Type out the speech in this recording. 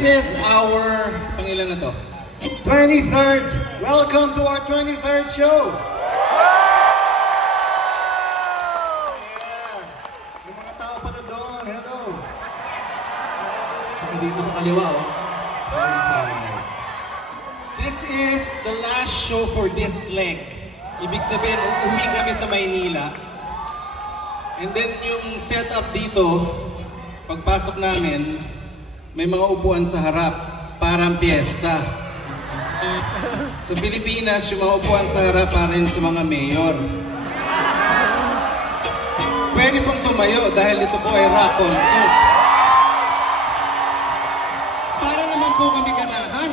This is our, pangilan na to? 23rd! Welcome to our 23rd show! Yeah. May mga tao pala doon. Hello! Dito sa kaliwa, oh. This is the last show for this leg. Ibig sabihin, uuwi kami sa Maynila. And then yung setup dito, pagpasok namin, may mga upuan sa harap, parang piyesta. Sa Pilipinas, yung mga upuan sa harap para yung sa mga mayor. Pwede pong tumayo dahil ito po ay rock concert. Para naman po kami ganahan.